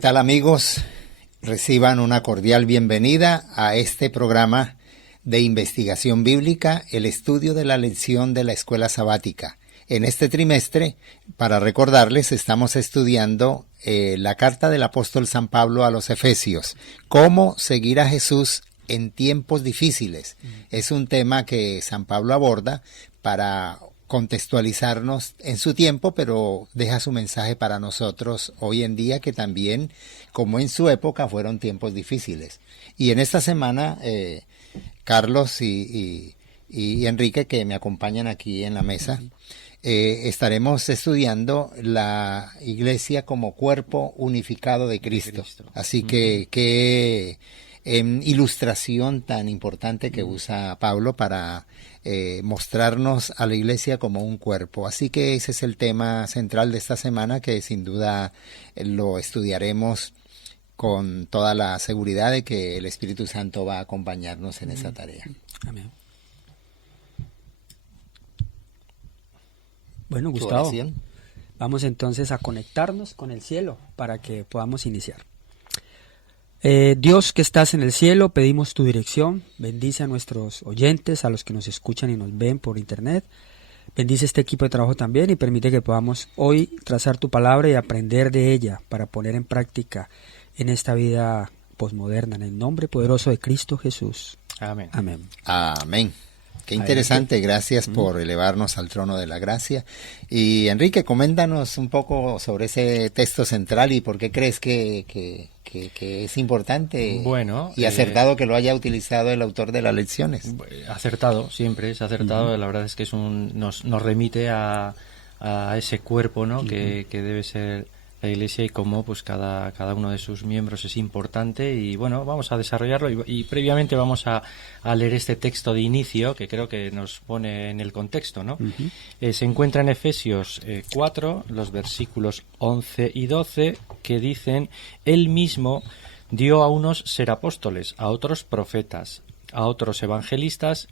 tal, amigos? Reciban una cordial bienvenida a este programa de investigación bíblica, el estudio de la lección de la escuela sabática. En este trimestre, para recordarles, estamos estudiando la carta del apóstol San Pablo a los Efesios, cómo seguir a Jesús en tiempos difíciles. Es un tema que San Pablo aborda para contextualizarnos en su tiempo, pero deja su mensaje para nosotros hoy en día, que también, como en su época, fueron tiempos difíciles. Y en esta semana, Carlos y Enrique, que me acompañan aquí en la mesa, estaremos estudiando la iglesia como cuerpo unificado de Cristo. Así que qué ilustración tan importante que usa Pablo para mostrarnos a la iglesia como un cuerpo. Así que ese es el tema central de esta semana, que sin duda lo estudiaremos con toda la seguridad de que el Espíritu Santo va a acompañarnos en esa tarea. Amén. Bueno, Gustavo, vamos entonces a conectarnos con el cielo para que podamos iniciar. Dios que estás en el cielo, pedimos tu dirección, bendice a nuestros oyentes, a los que nos escuchan y nos ven por internet, bendice este equipo de trabajo también y permite que podamos hoy trazar tu palabra y aprender de ella para poner en práctica en esta vida posmoderna, en el nombre poderoso de Cristo Jesús. Amén. Amén. Amén. Qué interesante, gracias por elevarnos al trono de la gracia. Y Enrique, coméntanos un poco sobre ese texto central y por qué crees que es importante y acertado que lo haya utilizado el autor de las lecciones. Acertado, siempre es acertado. La verdad es que nos remite a ese cuerpo, ¿no? que debe ser la Iglesia, y cómo pues cada uno de sus miembros es importante. Y bueno, vamos a desarrollarlo y previamente vamos a leer este texto de inicio que creo que nos pone en el contexto, ¿no? Se encuentra en Efesios 4, los versículos 11 y 12, que dicen: Él mismo dio a unos ser apóstoles, a otros profetas, a otros evangelistas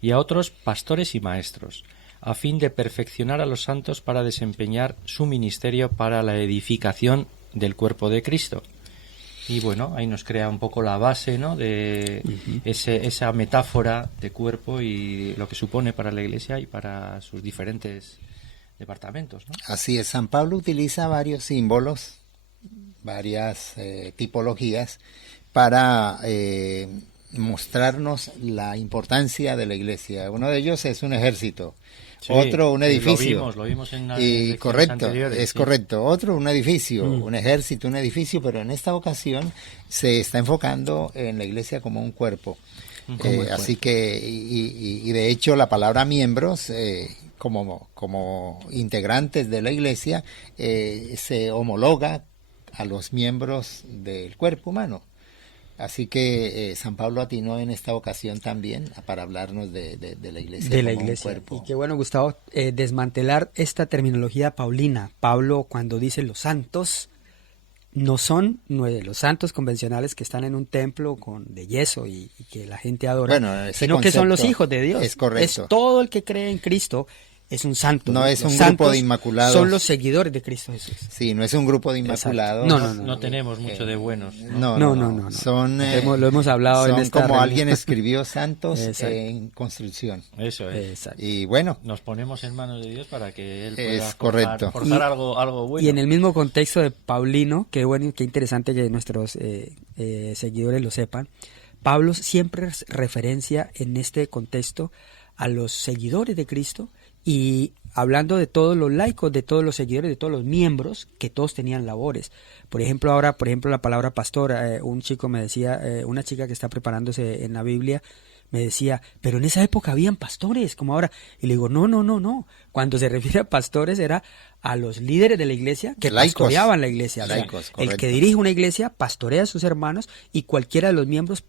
y a otros pastores y maestros, a fin de perfeccionar a los santos para desempeñar su ministerio para la edificación del cuerpo de Cristo. Y bueno, ahí nos crea un poco la base, ¿no? De esa metáfora de cuerpo y lo que supone para la Iglesia y para sus diferentes departamentos, ¿no? Así es, San Pablo utiliza varios símbolos, varias tipologías para mostrarnos la importancia de la Iglesia. Uno de ellos es un ejército. Sí, otro un edificio. Lo vimos en correcto, anteriores, es correcto. Otro un edificio, un ejército, un edificio, pero en esta ocasión se está enfocando en la Iglesia como un cuerpo. Así que, y de hecho la palabra miembros, como integrantes de la Iglesia, se homologa a los miembros del cuerpo humano. Así que San Pablo atinó en esta ocasión también para hablarnos de la Iglesia. De la Iglesia. Un cuerpo. Y qué bueno, Gustavo, desmantelar esta terminología paulina. Pablo, cuando dice los santos, no son los santos convencionales que están en un templo de yeso y que la gente adora, sino que son los hijos de Dios. Es correcto. Es todo el que cree en Cristo. Es un santo. No es un grupo de inmaculados. Son los seguidores de Cristo Jesús. Sí, no es un grupo de inmaculados. No tenemos mucho de buenos. No. Son, lo hemos hablado en esta como reunión. Alguien escribió santos en construcción. Eso es. Exacto. Y bueno, nos ponemos en manos de Dios para que Él pueda forjar algo bueno. Y en el mismo contexto de Paulino, qué bueno y qué interesante que nuestros seguidores lo sepan, Pablo siempre referencia en este contexto a los seguidores de Cristo, y hablando de todos los laicos, de todos los seguidores, de todos los miembros, que todos tenían labores. Por ejemplo, la palabra pastor, un chico me decía, una chica que está preparándose en la Biblia, me decía, pero en esa época habían pastores, como ahora. Y le digo, no. Cuando se refiere a pastores era a los líderes de la iglesia que pastoreaban la iglesia. Laicos, el que dirige una iglesia pastorea a sus hermanos, y cualquiera de los miembros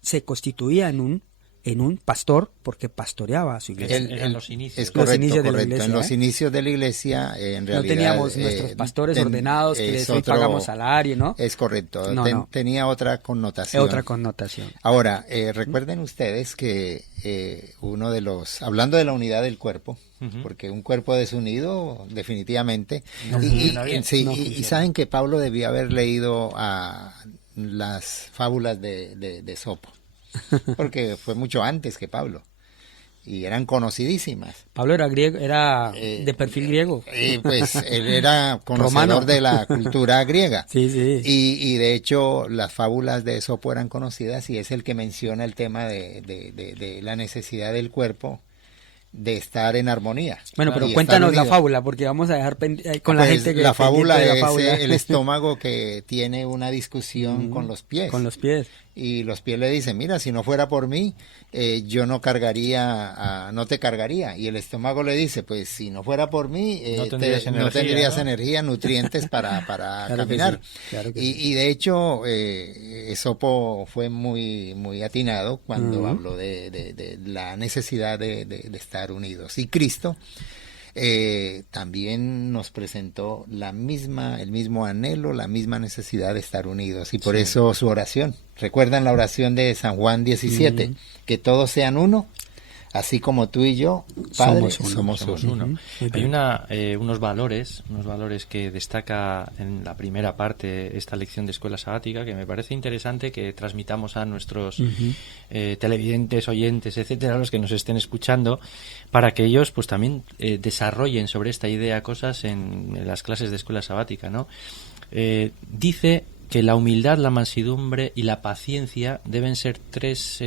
se constituía en un en un pastor porque pastoreaba a su iglesia. En los inicios. Es correcto, Los inicios de la correcto. iglesia, En los inicios de la iglesia, en realidad... No teníamos nuestros pastores ordenados que les pagamos salario, ¿no? Es correcto, No. tenía otra connotación. Otra connotación. Ahora, recuerden ustedes que hablando de la unidad del cuerpo, porque un cuerpo desunido definitivamente, y saben que Pablo debió haber leído las fábulas de Esopo, porque fue mucho antes que Pablo, y eran conocidísimas. Pablo era griego, era de perfil griego. Pues él era conocedor Romano. de la cultura griega. Sí. Y de hecho las fábulas de Esopo eran conocidas, y es el que menciona el tema de la necesidad del cuerpo de estar en armonía. Bueno, pero y cuéntanos estar la fábula, porque vamos a dejar con la Pues gente que la fábula pendiente de es la fábula. el estómago que tiene una discusión con los pies. Con los pies. Y los pies le dicen, mira, si no fuera por mí, yo no te cargaría. Y el estómago le dice, pues si no fuera por mí, no tendrías energía, nutrientes para Claro caminar. que sí, claro que Y de hecho, Esopo fue muy, muy atinado cuando habló de la necesidad de estar unidos. Y Cristo también nos presentó el mismo anhelo, la misma necesidad de estar unidos, y por eso su oración. ¿Recuerdan la oración de San Juan 17? Que todos sean uno, así como tú y yo, Padre, somos uno. Hay unos valores que destaca en la primera parte esta lección de escuela sabática, que me parece interesante que transmitamos a nuestros televidentes, oyentes, etcétera, los que nos estén escuchando, para que ellos pues también desarrollen sobre esta idea cosas en las clases de escuela sabática, ¿no? Dice que la humildad, la mansedumbre y la paciencia deben ser tres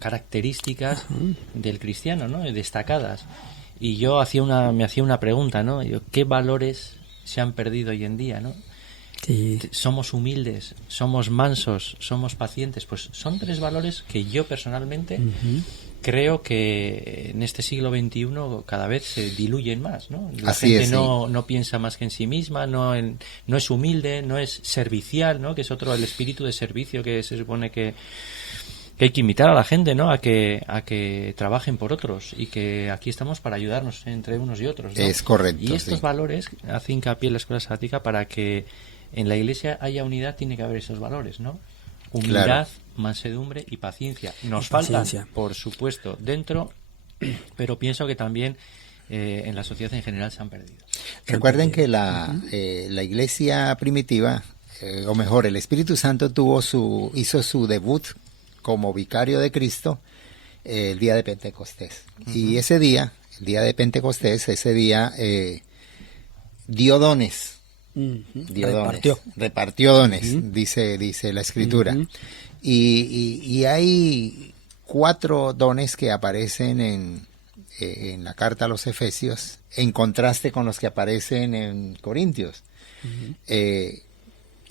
características del cristiano, ¿no? Destacadas. Y yo me hacía una pregunta, ¿no? ¿Qué valores se han perdido hoy en día, ¿no? Sí. Somos humildes, somos mansos, somos pacientes. Pues son tres valores que yo personalmente creo que en este siglo XXI cada vez se diluyen más, ¿no? La gente no piensa más que en sí misma, no es humilde, no es servicial, ¿no? Que es el espíritu de servicio que se supone que hay que invitar a la gente, ¿no? A que trabajen por otros, y que aquí estamos para ayudarnos entre unos y otros, ¿no? Es correcto. Y estos valores hace hincapié en la escuela sabática. Para que en la iglesia haya unidad tiene que haber esos valores, ¿no? Humildad, mansedumbre y paciencia. Nos faltan, por supuesto, dentro, pero pienso que también en la sociedad en general se han perdido. Recuerden que la iglesia primitiva, o mejor, el Espíritu Santo hizo su debut como vicario de Cristo el día de Pentecostés. Y ese día, el día de Pentecostés, dio dones. Repartió dones, dice la Escritura. Y hay 4 dones que aparecen en la carta a los Efesios, en contraste con los que aparecen en Corintios.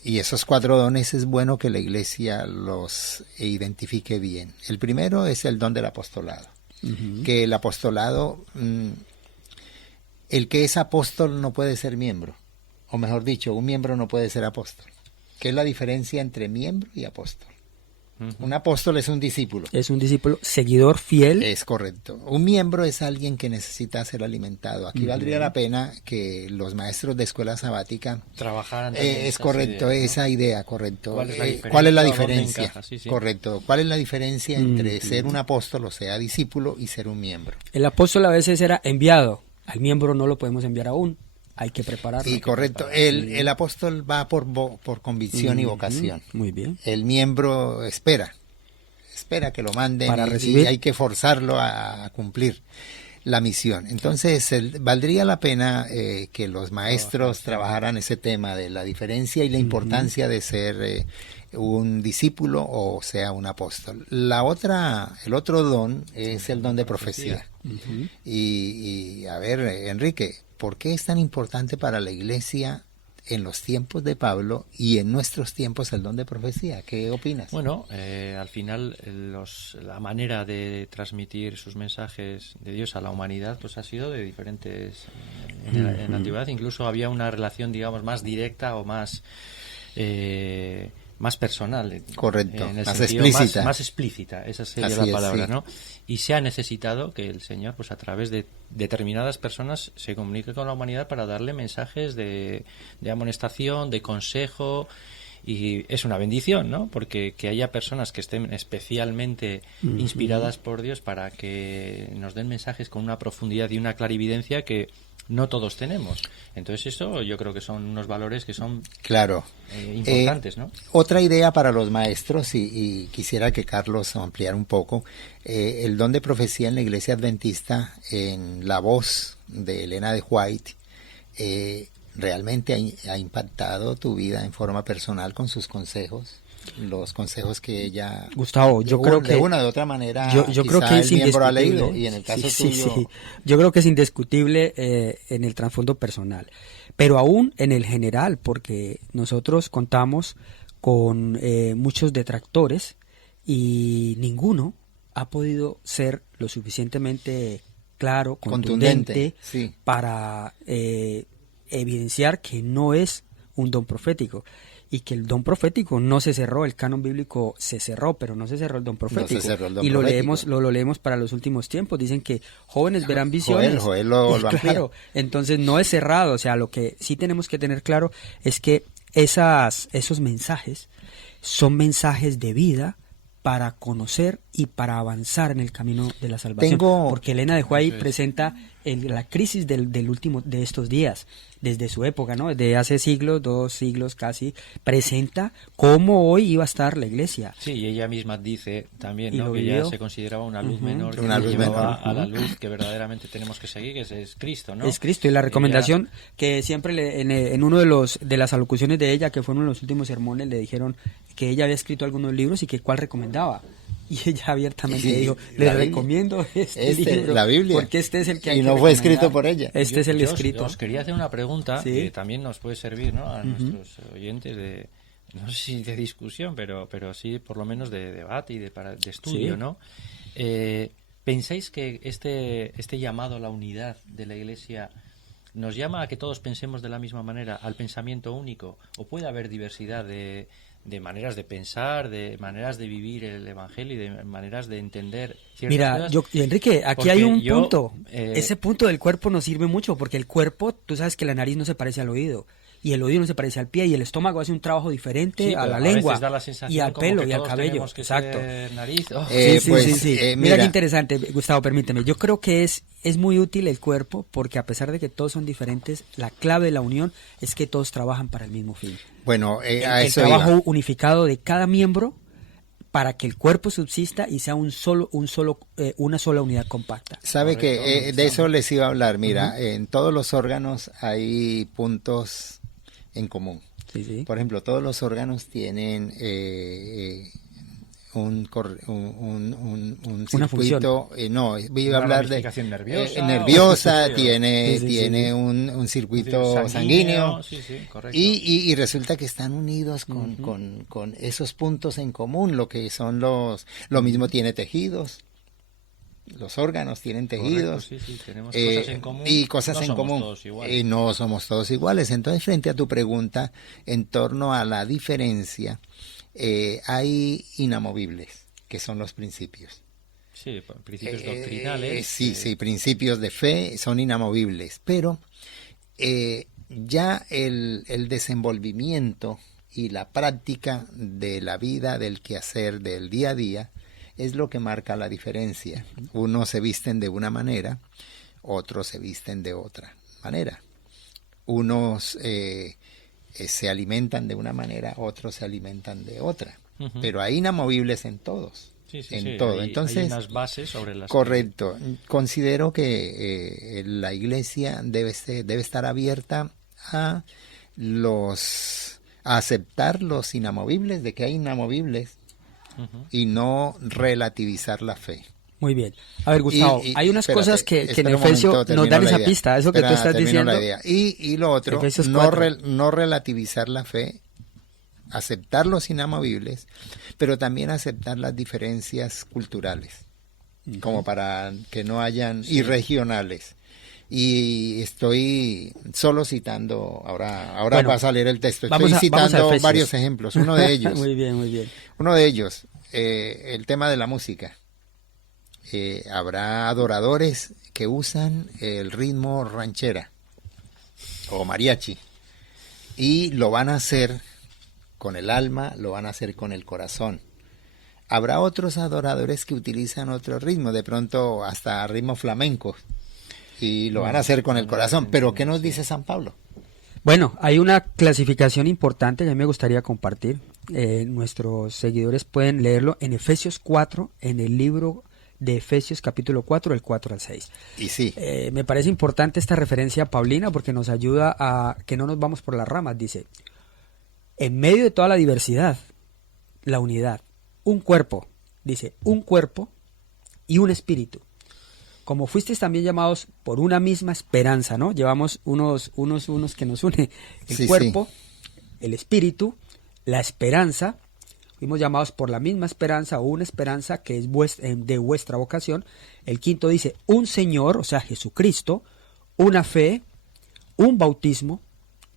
Y esos 4 dones es bueno que la iglesia los identifique bien. El primero es el don del apostolado. Que el apostolado, el que es apóstol no puede ser miembro. O mejor dicho, un miembro no puede ser apóstol. ¿Qué es la diferencia entre miembro y apóstol? Un apóstol es un discípulo. Es un discípulo, seguidor fiel. Es correcto. Un miembro es alguien que necesita ser alimentado. Aquí valdría la pena que los maestros de escuela sabática trabajaran. Es correcto, ideas, ¿no? Esa idea, correcto. ¿Cuál es la diferencia? ¿Cuál es la diferencia? Encaja? Sí. Correcto. ¿Cuál es la diferencia entre ser un apóstol, o sea, discípulo, y ser un miembro? El apóstol a veces era enviado. Al miembro no lo podemos enviar aún. Hay que prepararlo. Y correcto, el apóstol va por convicción y vocación. Muy bien. El miembro espera que lo manden para recibir. Y hay que forzarlo a cumplir la misión. Entonces, valdría la pena que los maestros trabajaran ese tema de la diferencia y la importancia de ser un discípulo, o sea, un apóstol. El otro don es el don de profecía. Y a ver, Enrique, ¿por qué es tan importante para la iglesia en los tiempos de Pablo y en nuestros tiempos el don de profecía? ¿Qué opinas? Bueno, al final la manera de transmitir sus mensajes de Dios a la humanidad pues ha sido de diferentes. En la antigüedad incluso había una relación, digamos, más directa o más más personal. Correcto, en el más sentido explícita. Más explícita, esa sería Así la es, palabra, sí. ¿no? Y se ha necesitado que el Señor, pues a través de determinadas personas, se comunique con la humanidad para darle mensajes de amonestación, de consejo. Y es una bendición, ¿no? Porque que haya personas que estén especialmente inspiradas por Dios para que nos den mensajes con una profundidad y una clarividencia que no todos tenemos. Entonces eso yo creo que son unos valores que son Claro. importantes, ¿no? Otra idea para los maestros, y quisiera que Carlos ampliara un poco, el don de profecía en la Iglesia Adventista, en la voz de Elena de White, realmente ha impactado tu vida en forma personal con sus consejos, los consejos que ella, Gustavo, yo creo que de una de otra manera yo creo que es el miembro ha indiscutible, leído, y en el caso sí, tuyo sí. Yo creo que es indiscutible en el trasfondo personal, pero aún en el general, porque nosotros contamos con muchos detractores y ninguno ha podido ser lo suficientemente claro, contundente, sí, para evidenciar que no es un don profético. Y que el don profético no se cerró, el canon bíblico se cerró, pero no se cerró el don profético. No se cerró el don y lo profético. lo leemos para los últimos tiempos. Dicen que jóvenes verán visiones. Joel lo amplía. Claro, entonces no es cerrado. O sea, lo que sí tenemos que tener claro es que esos mensajes son mensajes de vida para conocer y para avanzar en el camino de la salvación. Porque Elena de White presenta la crisis del último de estos días, desde su época, ¿no? Desde hace siglos, 2 siglos casi, presenta cómo hoy iba a estar la iglesia. Sí, y ella misma dice también, ¿no? Que vivió. ella se consideraba una luz menor, que una luz llevaba menor. a la luz que verdaderamente tenemos que seguir, que es Cristo, ¿no? Es Cristo, y la recomendación que siempre en uno de las alocuciones de ella, que fue uno de los últimos sermones, le dijeron que ella había escrito algunos libros y que cuál recomendaba. Y ella abiertamente dijo, les recomiendo este libro, la Biblia, porque este es el que hay y que no fue recomendar. escrito por ella. Este es el escrito. Os quería hacer una pregunta ¿Sí? que también nos puede servir, ¿no? A nuestros oyentes de, no sé si de discusión, pero sí por lo menos de debate y de estudio, Sí. ¿no? ¿Pensáis que este llamado a la unidad de la Iglesia nos llama a que todos pensemos de la misma manera, al pensamiento único? ¿O puede haber diversidad de maneras de pensar, de maneras de vivir el Evangelio y de maneras de entender ciertas cosas? Enrique, aquí Porque hay un yo, punto. Ese punto del cuerpo nos sirve mucho, porque el cuerpo, tú sabes que la nariz no se parece al oído, y el oído no se parece al pie, y el estómago hace un trabajo diferente Sí, a la a veces lengua, da la sensación y al como pelo, que y al todos cabello. tenemos que Exacto. ser nariz. Oh. Sí. Mira mira. qué interesante, Gustavo, permíteme. Yo creo que es muy útil el cuerpo, porque a pesar de que todos son diferentes, la clave de la unión es que todos trabajan para el mismo fin. Bueno, a El eso trabajo iba. unificado de cada miembro para que el cuerpo subsista y sea una sola unidad compacta. Sabe Correcto, que de eso les iba a hablar. Mira, en todos los órganos hay puntos en común. Sí. Por ejemplo, todos los órganos tienen un Una circuito, no, iba a Una hablar de ramificación nerviosa, nerviosa, o- tiene Sí. un circuito sanguíneo, Sí, correcto. y resulta que están unidos con esos puntos en común, lo que son lo mismo tiene tejidos. Los órganos tienen tejidos. Correcto, sí, tenemos cosas en común. Y cosas No en somos común. todos iguales. No somos todos iguales. Entonces, frente a tu pregunta en torno a la diferencia, hay inamovibles, que son los principios. Sí, principios doctrinales. Sí, principios de fe son inamovibles, pero ya el desenvolvimiento y la práctica de la vida, del quehacer, del día a día, es lo que marca la diferencia. Unos se visten de una manera, otros se visten de otra manera. Unos se alimentan de una manera, otros se alimentan de otra. Pero hay inamovibles en todos. Sí, en todo. Entonces, hay unas bases sobre las correcto. Considero que la Iglesia debe estar abierta a aceptar los inamovibles, de que hay inamovibles, y no relativizar la fe. Muy bien. A ver, Gustavo, hay unas espérate, cosas que en espera un Efesio momento, nos dan termino la esa idea. pista, eso que tú estás termino diciendo. la idea. Y lo otro, Efesios 4. no relativizar la fe, aceptar los inamovibles, pero también aceptar las diferencias culturales, como para que no hayan, y regionales. Y estoy solo citando, ahora Bueno, vas a leer el texto, vamos estoy a citando Efesios. varios ejemplos. Uno de ellos, Muy bien, muy bien. el tema de la música. Habrá adoradores que usan el ritmo ranchera o mariachi y lo van a hacer con el alma, lo van a hacer con el corazón. Habrá otros adoradores que utilizan otro ritmo, de pronto hasta ritmo flamenco, y lo van a hacer con el corazón. Pero ¿qué nos dice San Pablo? Bueno, hay una clasificación importante que a mí me gustaría compartir. Nuestros seguidores pueden leerlo en Efesios 4, en el libro de Efesios capítulo 4, del 4 al 6. Y sí, Me parece importante esta referencia paulina porque nos ayuda a que no nos vamos por las ramas. Dice, en medio de toda la diversidad, la unidad, un cuerpo, dice, un cuerpo y un espíritu. Como fuisteis también llamados por una misma esperanza, ¿no? Llevamos unos que nos une, el Sí, cuerpo, el espíritu, la esperanza. Fuimos llamados por la misma esperanza o una esperanza que es de vuestra vocación. El quinto dice, un Señor, o sea, Jesucristo, una fe, un bautismo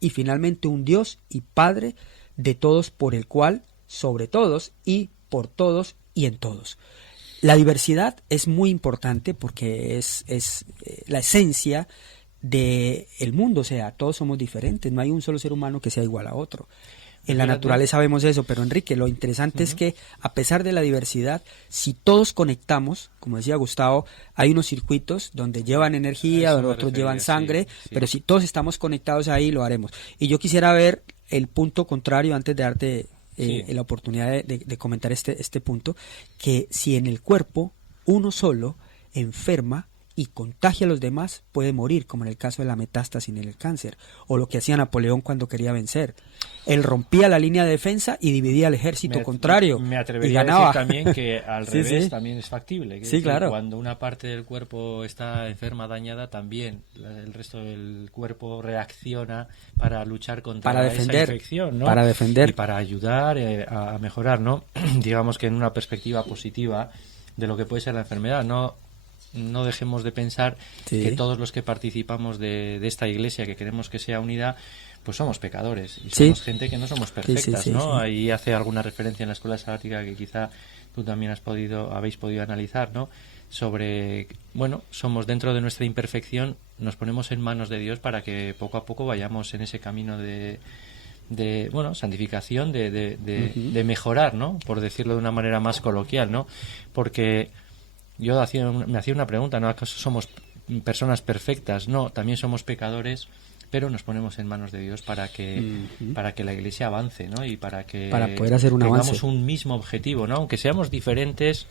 y finalmente un Dios y Padre de todos, por el cual, sobre todos y por todos y en todos. La diversidad es muy importante porque es la esencia del mundo, o sea, todos somos diferentes, no hay un solo ser humano que sea igual a otro. En la naturaleza vemos eso, pero Enrique, lo interesante es que a pesar de la diversidad, si todos conectamos, como decía Gustavo, hay unos circuitos donde llevan energía, donde otros llevan sangre, sí. Pero si todos estamos conectados ahí, lo haremos. Y yo quisiera ver el punto contrario antes de darte la oportunidad de comentar este punto, que si en el cuerpo uno solo enferma y contagia a los demás, puede morir, como en el caso de la metástasis en el cáncer, o lo que hacía Napoleón cuando quería vencer. Él rompía la línea de defensa y dividía al ejército contrario. Me atrevería y ganaba. a decir también que al revés también es factible. Sí, decir, claro. Cuando una parte del cuerpo está enferma, dañada, también el resto del cuerpo reacciona para luchar contra esa infección, ¿no? Para defender. Y para ayudar a mejorar, ¿no? Digamos que en una perspectiva positiva de lo que puede ser la enfermedad, no dejemos de pensar que todos los que participamos de esta iglesia que queremos que sea unida, pues somos pecadores y somos gente que no somos perfectas, ¿no? Ahí hace alguna referencia en la escuela sabática que quizá tú también habéis podido analizar, ¿no? Sobre, bueno, somos dentro de nuestra imperfección, nos ponemos en manos de Dios para que poco a poco vayamos en ese camino de santificación, de mejorar, ¿no? Por decirlo de una manera más coloquial, ¿no? Porque yo me hacía una pregunta, ¿no? ¿Acaso somos personas perfectas? No, también somos pecadores, pero nos ponemos en manos de Dios para que la Iglesia avance, ¿no? Y para poder hacer un avance. Tengamos un mismo objetivo, ¿no? Aunque seamos diferentes,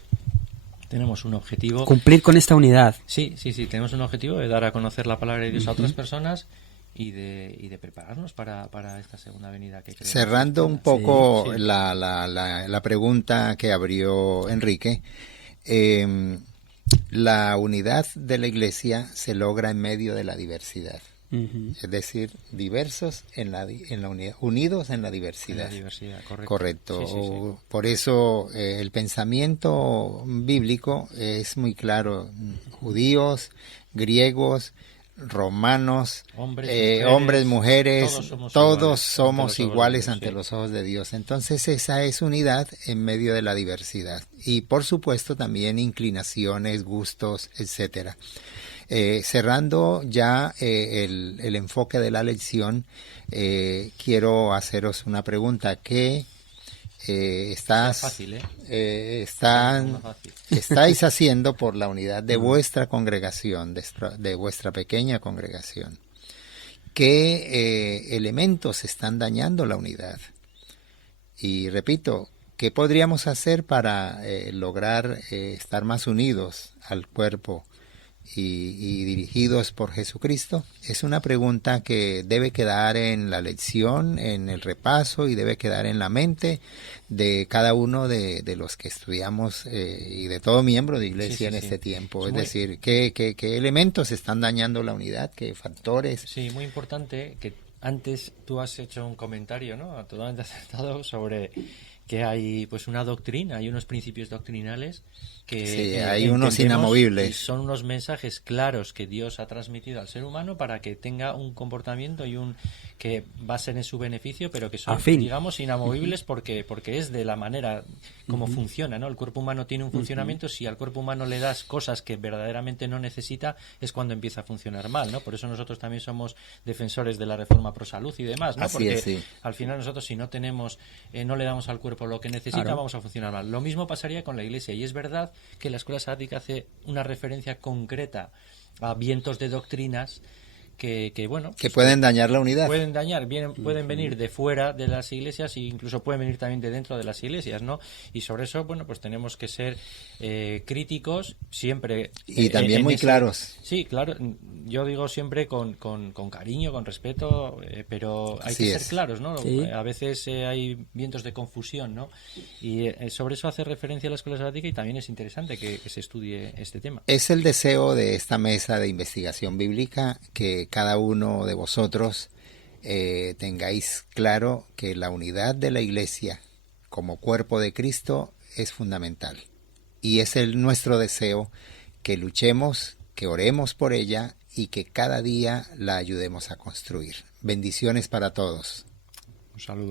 tenemos un objetivo. Cumplir con esta unidad. Sí, tenemos un objetivo de dar a conocer la palabra de Dios a otras personas y de prepararnos para esta segunda venida que creemos. Cerrando un poco la pregunta que abrió Enrique, la unidad de la Iglesia se logra en medio de la diversidad. Es decir, diversos en la unidad, unidos en la diversidad. En la diversidad, correcto. Sí. Por eso el pensamiento bíblico es muy claro. Judíos, griegos, romanos, hombres, mujeres, todos somos iguales ante los ojos de Dios. Entonces esa es unidad en medio de la diversidad. Y por supuesto también inclinaciones, gustos, etcétera. Cerrando ya el enfoque de la lección, quiero haceros una pregunta. ¿Qué estáis haciendo por la unidad de vuestra congregación, de vuestra pequeña congregación? ¿Qué elementos están dañando la unidad? Y repito, ¿qué podríamos hacer para lograr estar más unidos al cuerpo y dirigidos por Jesucristo? Es una pregunta que debe quedar en la lección, en el repaso, y debe quedar en la mente de cada uno de los que estudiamos y de todo miembro de iglesia en este tiempo. Es decir, ¿qué elementos están dañando la unidad? ¿Qué factores? Sí, muy importante que antes tú has hecho un comentario, ¿no? Totalmente acertado sobre que hay pues una doctrina, hay unos principios doctrinales que sí, hay unos entendemos inamovibles. y son unos mensajes claros que Dios ha transmitido al ser humano para que tenga un comportamiento y un que va a ser en su beneficio, pero que son, digamos, inamovibles porque es de la manera como funciona, ¿no? El cuerpo humano tiene un funcionamiento, si al cuerpo humano le das cosas que verdaderamente no necesita, es cuando empieza a funcionar mal, ¿no? Por eso nosotros también somos defensores de la reforma pro salud y demás, ¿no? Así Porque es, sí. al final nosotros si no tenemos, no le damos al cuerpo lo que necesita, Claro. vamos a funcionar mal. Lo mismo pasaría con la Iglesia, y es verdad que la escuela sabática hace una referencia concreta a vientos de doctrinas que bueno, que pueden dañar la unidad. Pueden dañar, pueden venir de fuera de las iglesias e incluso pueden venir también de dentro de las iglesias, ¿no? Y sobre eso, bueno, pues tenemos que ser críticos siempre. Y también muy claros. Sí, claro, yo digo siempre con cariño, con respeto, pero hay que ser claros, ¿no? Sí. A veces hay vientos de confusión, ¿no? Y sobre eso hace referencia a la escuela sabática y también es interesante que se estudie este tema. Es el deseo de esta mesa de investigación bíblica que cada uno de vosotros tengáis claro que la unidad de la Iglesia como cuerpo de Cristo es fundamental. Y es nuestro deseo que luchemos, que oremos por ella y que cada día la ayudemos a construir. Bendiciones para todos. Un saludo.